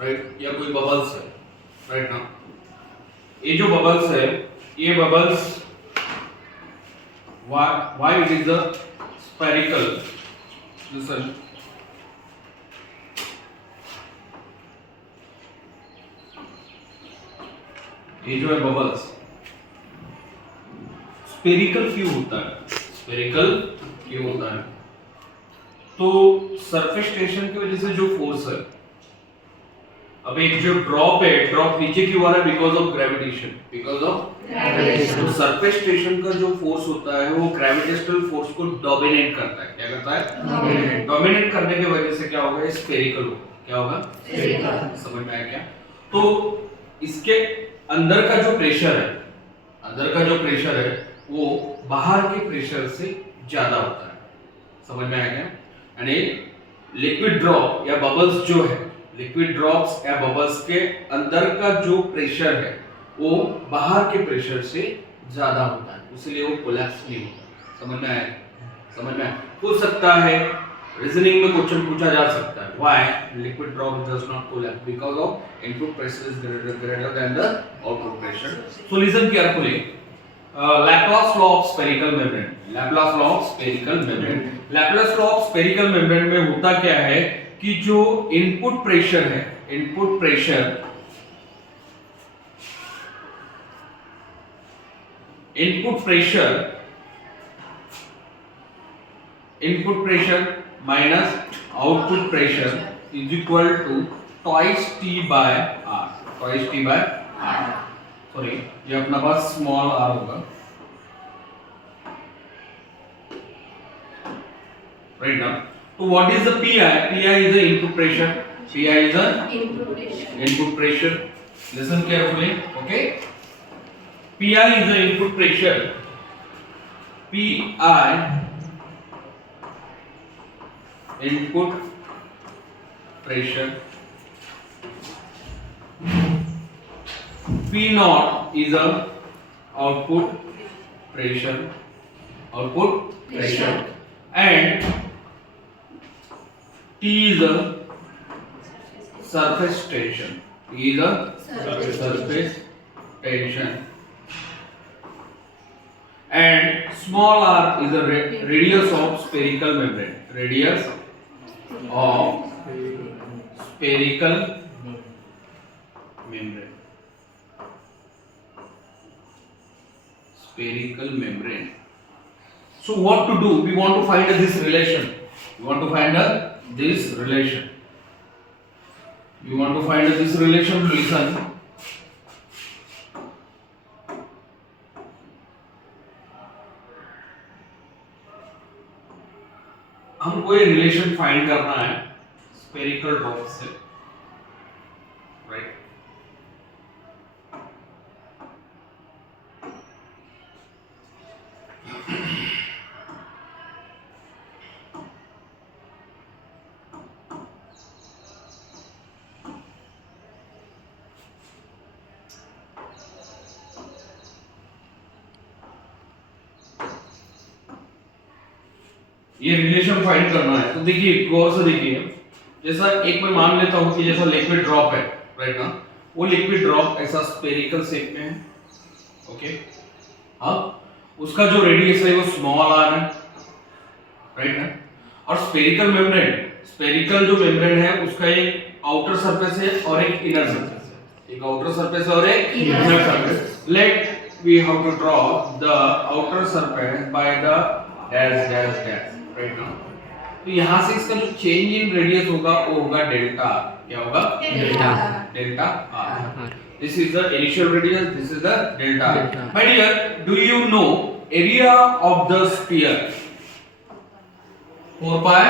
Right, या कोई bubbles है, राइट ना। ये जो बबल्स है, ये bubbles why it is a spherical, listen, ये जो है बबल्स स्फेरिकल क्यों होता है, स्फेरिकल क्यों होता है? तो सरफेस टेंशन की वजह से जो फोर्स है, अब एक जो ड्रॉप है, ड्रॉप नीचे क्यों आ रहा है? Because of gravitation, because of gravitation. तो सरफेस टेंशन का जो फोर्स होता है वो ग्रेविटेशनल फोर्स को डोमिनेट करता है। क्या करता है? डोमिनेट करने की वजह से क्या होगा? स्फेरिकल होगा। क्या होगा? स्फेरिकल। समझ में आया क्या? तो इसके अंदर का जो प्रेशर है, अंदर का जो प्रेशर है वो बाहर के प्रेशर से ज्यादा होता है। समझ में आया क्या? यानी लिक्विड ड्रॉप या बबल्स जो है, लिक्विड ड्रॉप्स या बबल्स के अंदर का जो प्रेशर है वो बाहर के प्रेशर से ज्यादा होता है, इसलिए वो कोलैप्स नहीं होता। समझ में आया? समझ में आया? पूछ सकता है, रीजनिंग में क्वेश्चन पूछा जा सकता है, why liquid drop does not collapse? Because of input pressure is greater than the output pressure. So listen carefully, Laplace law of spherical membrane, Laplace law of spherical membrane, Laplace law of spherical membrane में होता क्या है कि जो input pressure है, input pressure minus output pressure is equal to twice T by R, twice T by R. Sorry, ये अपना पास स्मॉल आर होगा, राइट ना। तो what is the PI? PI is the input pressure, PI is the input pressure. Listen carefully, okay. PI is the input pressure, PI input pressure, P naught is a output pressure, and T is a surface tension, T is a surface tension, and small r is a radius of spherical membrane, radius of spherical membrane, spherical membrane. So what to do? We want to find this relation. We want to find this relation. We want to find this relation. Listen. हमको ये relation find करना है spherical drop से, right. ये relation find करना है। तो देखिए, गौर से देखिए, जैसा एक मैं मान लेता हूं कि जैसा लिक्विड ड्रॉप है, राइट ना, वो लिक्विड ड्रॉप ऐसा स्फेरिकल शेप में है, ओके। अब उसका जो रेडियस है वो स्मॉल आर है, राइट ना। और स्फेरिकल मेम्ब्रेन, स्फेरिकल जो मेम्ब्रेन है उसका एक आउटर सरफेस है और एक इनर सरफेस है, एक आउटर सरफेस और एक inner surface. Let we have to draw the outer surface by the dash dash dash, right ना। तो यहाँ से इसका जो चेंज इन रेडियस होगा वो होगा डेल्टा। क्या होगा? Delta R. This is the initial radius, this is the delta. My dear, do you know area of the sphere? 4 pi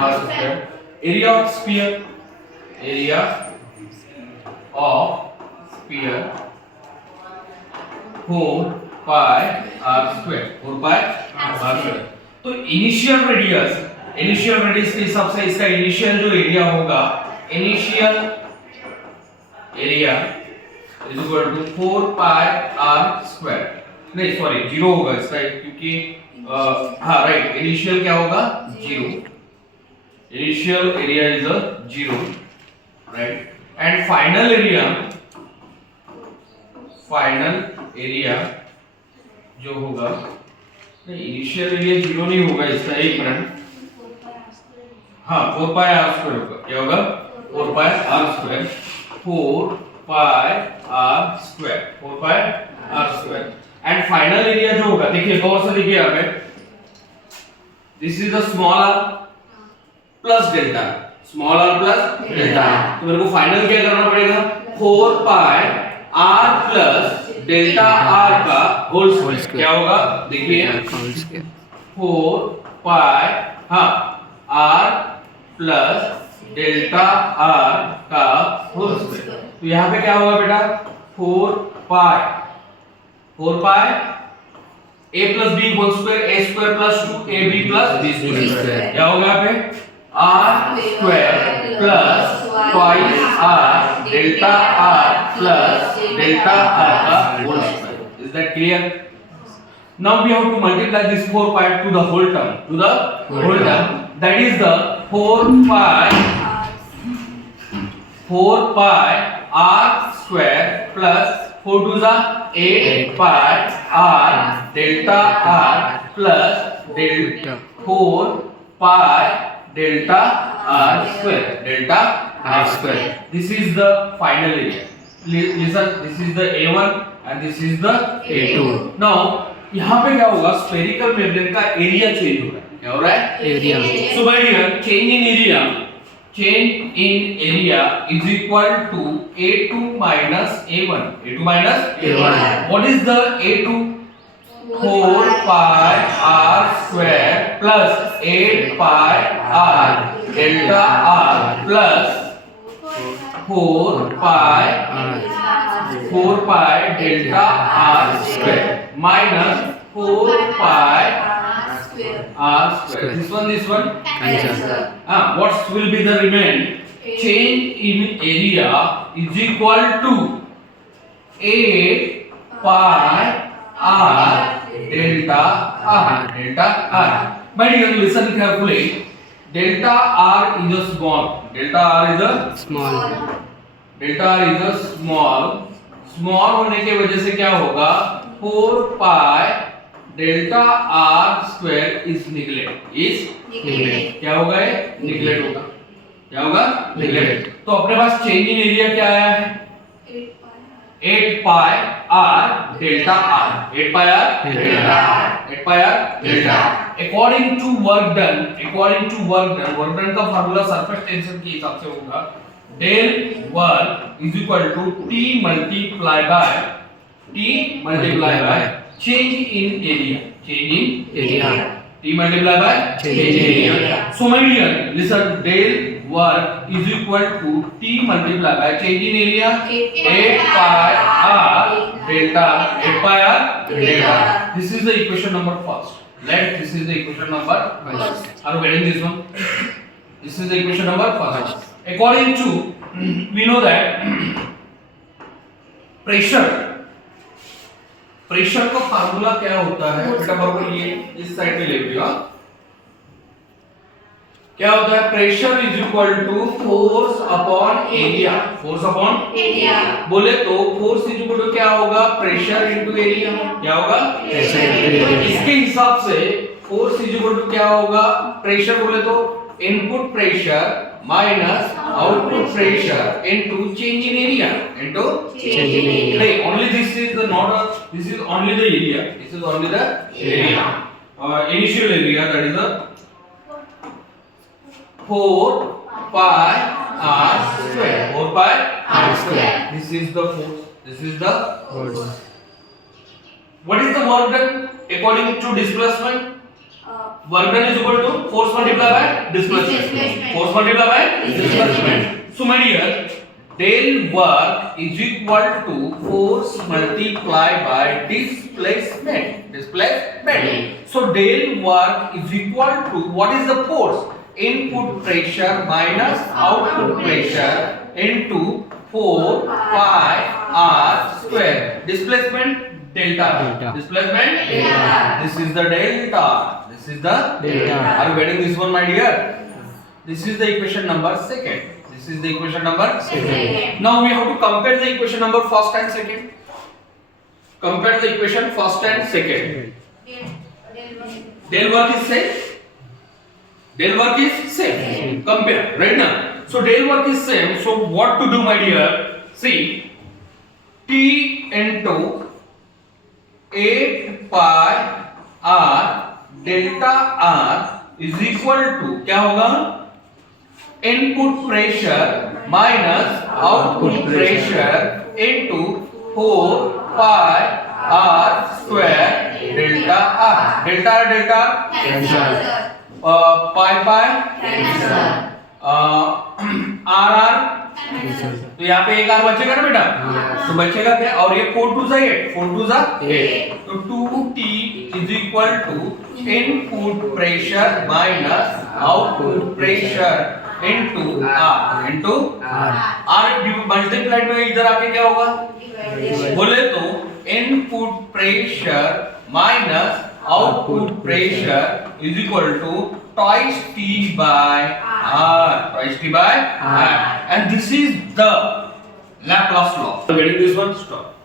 r square. Area of sphere, area of sphere 4 pi r square, 4 pi r square. तो initial radius के हिसाब से इसका initial जो area होगा, initial area is equal to 4 pi r square. नहीं sorry, 0 होगा इसका, क्योंकि हाँ राइट, इनिशियल क्या होगा? 0। Initial area is 0, right. And final area जो होगा, इनिशियल एरिया 0 नहीं होगा इसका, एक मिनट, हाँ 4 पाई आर स्क्वायर होगा। क्या होगा? 4 pi r square, 4 pi r square, 4 pi r square. And final area जो होगा, देखिए गौर से देखिए यहाँ पे, this is the small r plus delta, small r plus delta. तो मेरे को फाइनल क्या करना पड़ेगा? 4 pi r plus delta r का होल स्क्वायर। क्या होगा? देखिए 4 पाई हाँ आर प्लस डेल्टा आर का होल स्क्वायर। तो यहाँ पे क्या होगा बेटा? 4 pi a plus b whole square, a square plus 2ab plus b square. क्या होगा यहाँ पे? r square plus twice r delta r plus delta r का whole square. Is that clear? Now we have to multiply this 4 pi to the whole term, that is the 4 pi r square plus 4 to the 8 pi r delta r plus 4 pi delta r square. This is the final area. Listen, this is the A1 and this is the A2. Now यहाँ पे क्या होगा? Spherical membrane का area change हो रहा है। क्या हो रहा है? Area. So my dear, change in area is equal to A2 minus A1। A2 minus A1। What is the A2? 4 pi r square plus 8 pi r delta r plus 4 pi delta r square minus 4 pi r square. This one. What will be the remain? Change in area is equal to 8 pi r delta r. My dear, listen carefully. Delta r is a small. Small होने के वजह से क्या होगा? 4 pi delta R square is neglect. क्या होगा? Neglect होगा। क्या होगा? निगलेक्ट। तो अपने पास चेंज इन एरिया क्या आया है? 8 pi r delta r. 8 pi r delta. According to work done का फार्मूला सरफेस टेंशन के हिसाब से होगा, del work is equal to T multiply by change in area. T multiply by change in area. So my dear, listen, del work is equal to T multiply by change in area 8 pi r delta. 8 pi r delta. This is the equation number first. This is the equation number first. Are you getting this one? This is the equation number first. According to, we know that pressure का formula क्या होता है बेटा? बराबर ये इस side में ले लियो। क्या होता है? Pressure is equal to force upon area. बोले तो फोर्स इज इक्वल टू क्या होगा? Pressure into area. क्या होगा? Pressure into area. इसके हिसाब से फोर्स इज इक्वल टू क्या होगा? प्रेशर बोले तो input pressure minus output pressure into change in area. Hey, only this is the this is only the area. This is only the area. Initial area, that is the 4 pi r square. 4 pi r square. This is the force. What is the work done according to displacement? Work done is equal to force multiplied by displacement. So my dear, del work is equal to force multiplied by displacement. So del work is equal to, what is the force? Input pressure minus output pressure into 4 pi r square. Displacement delta. This is the delta. Are you getting this one, my dear? This is the equation number second. This is the equation number Second. Now we have to compare the equation number first and second. Compare the equation first and second. Del work is same. Del work is same. Compare right now. So del work is same. So what to do, my dear? See, T into 8 pi r delta r is equal to क्या होगा? Input pressure minus output pressure into 4 pi r square delta r. Delta r delta r. Cancel. pi pi Cancel. r तो यहाँ पे एक are बचेगा ना बेटा तो बचेगा क्या और ये 4 टू जा 8 4 टू जा 8 तो 2t is equal to input pressure minus output pressure into r multiplied में इधर आके क्या होगा बोले तो input pressure minus output pressure is equal to twice T by R. Twice T by R. And this is the Laplace law. Getting this one? Stop.